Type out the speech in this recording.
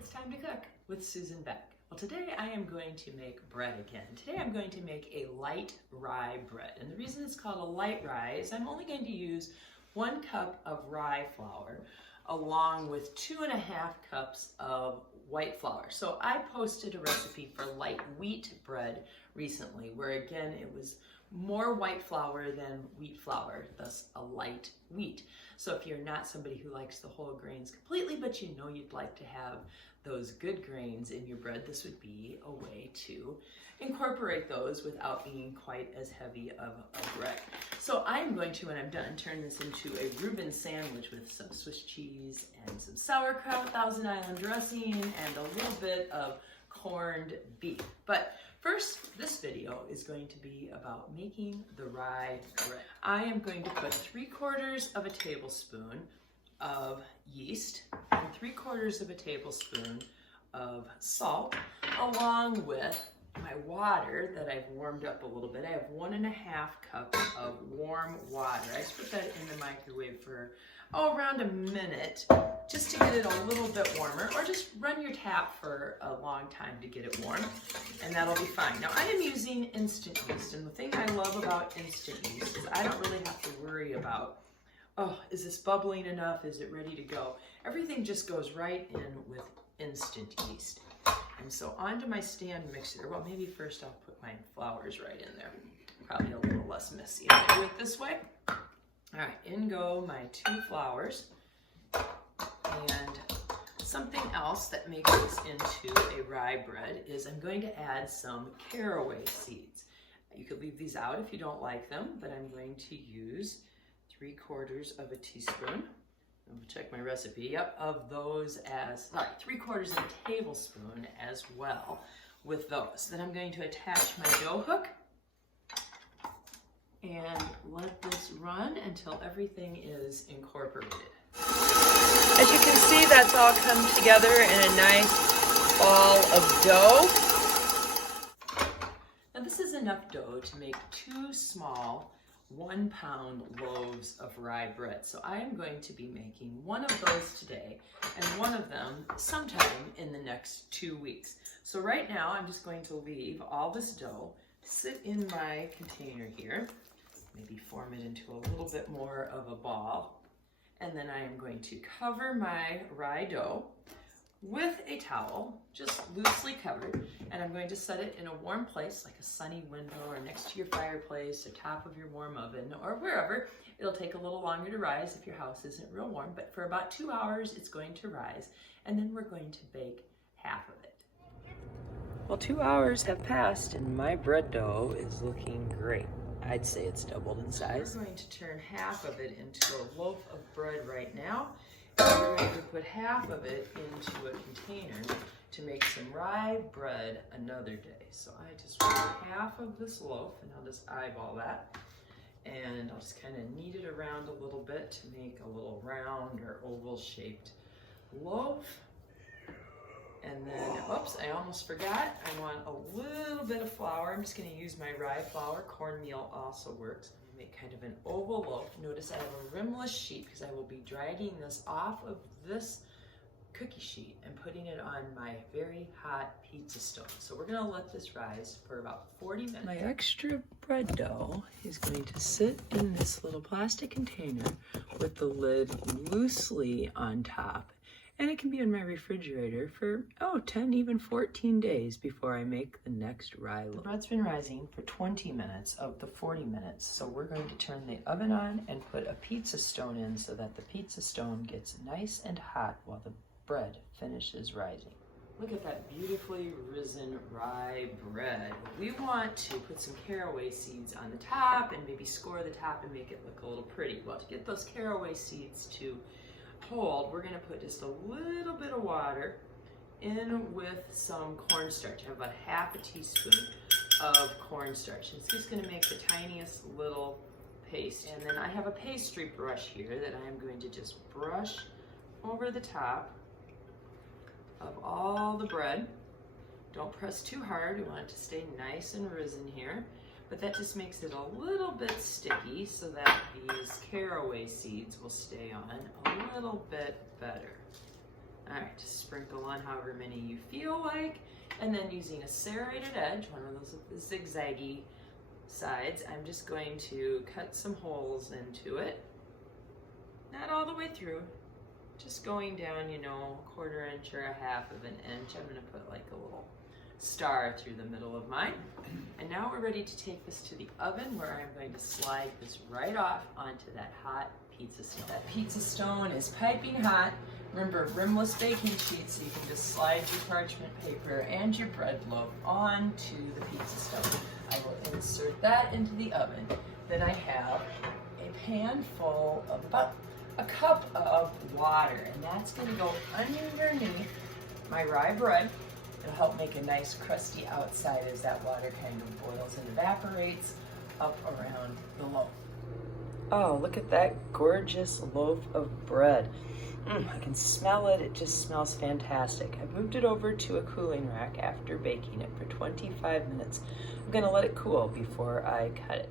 It's time to cook with Susan Beck. Well, today I am going to make bread again. Today I'm going to make a light rye bread. And the reason it's called a light rye is I'm only going to use 1 cup of rye flour along with 2.5 cups of white flour. So I posted a recipe for light wheat bread recently where again it was more white flour than wheat flour, thus a light wheat. So if you're not somebody who likes the whole grains completely, but you know you'd like to have those good grains in your bread, this would be a way to incorporate those without being quite as heavy of a bread. So I'm going to, when I'm done, turn this into a Reuben sandwich with some Swiss cheese and some sauerkraut, Thousand Island dressing, and a little bit of corned beef. But first, this video is going to be about making the rye bread. I am going to put 3/4 of a tablespoon of yeast and 3/4 of a tablespoon of salt, along with my water that I've warmed up a little bit. I have 1.5 cups of warm water. I just put that in the microwave for around a minute just to get it a little bit warmer, or just run your tap for a long time to get it warm, and that'll be fine. Now I am using instant yeast, and the thing I love about instant yeast is I don't really have to worry about, oh, is this bubbling enough? Is it ready to go? Everything just goes right in with instant yeast. And so onto my stand mixer, well, maybe first I'll put my flours right in there. Probably a little less messy if I do it this way. All right, in go my 2 flours. And something else that makes this into a rye bread is I'm going to add some caraway seeds. You could leave these out if you don't like them, but I'm going to use 3/4 of a teaspoon. I'll check my recipe. Yep, of those as, sorry, 3/4 of a tablespoon as well with those. Then I'm going to attach my dough hook and let this run until everything is incorporated. As you can see, that's all come together in a nice ball of dough. Now this is enough dough to make 2 small 1-pound loaves of rye bread. So I am going to be making 1 of those today and 1 of them sometime in the next 2 weeks. So right now I'm just going to leave all this dough sit in my container here, maybe form it into a little bit more of a ball, and then I am going to cover my rye dough with a towel, just loosely covered, and I'm going to set it in a warm place like a sunny window or next to your fireplace or top of your warm oven or wherever. It'll take a little longer to rise if your house isn't real warm, but for about 2 hours it's going to rise, and then we're going to bake half of it. Well, 2 hours have passed and my bread dough is looking great. I'd say it's doubled in size. We're going to turn half of it into a loaf of bread right now. We're going to put half of it into a container to make some rye bread another day. So I just want half of this loaf, and I'll just eyeball that. And I'll just kind of knead it around a little bit to make a little round or oval shaped loaf. And then, oops, I almost forgot. I want a little bit of flour. I'm just going to use my rye flour. Cornmeal also works. Make kind of an oval loaf. Notice I have a rimless sheet because I will be dragging this off of this cookie sheet and putting it on my very hot pizza stove. So we're going to let this rise for about 40 minutes. My extra bread dough is going to sit in this little plastic container with the lid loosely on top. And it can be in my refrigerator for, 10, even 14 days before I make the next rye loaf. The bread's been rising for 20 minutes of the 40 minutes. So we're going to turn the oven on and put a pizza stone in so that the pizza stone gets nice and hot while the bread finishes rising. Look at that beautifully risen rye bread. We want to put some caraway seeds on the top and maybe score the top and make it look a little pretty. Well, to get those caraway seeds to hold, we're going to put just a little bit of water in with some cornstarch. I have about 1/2 teaspoon of cornstarch. It's just going to make the tiniest little paste. And then I have a pastry brush here that I am going to just brush over the top of all the bread. Don't press too hard. We want it to stay nice and risen here. But that just makes it a little bit sticky so that these caraway seeds will stay on a little bit better. All right, just sprinkle on however many you feel like. And then using a serrated edge, one of those with the zigzaggy sides, I'm just going to cut some holes into it. Not all the way through, just going down, you know, a 1/4 inch or a 1/2 of an inch. I'm gonna put like a little star through the middle of mine. And now we're ready to take this to the oven, where I'm going to slide this right off onto that hot pizza stone. That pizza stone is piping hot. Remember, rimless baking sheets, so you can just slide your parchment paper and your bread loaf onto the pizza stone. I will insert that into the oven. Then I have a pan full of about a cup of water, and that's going to go underneath my rye bread. It'll help make a nice crusty outside as that water kind of boils and evaporates up around the loaf. Oh, look at that gorgeous loaf of bread. I can smell it. It just smells fantastic. I've moved it over to a cooling rack after baking it for 25 minutes. I'm going to let it cool before I cut it.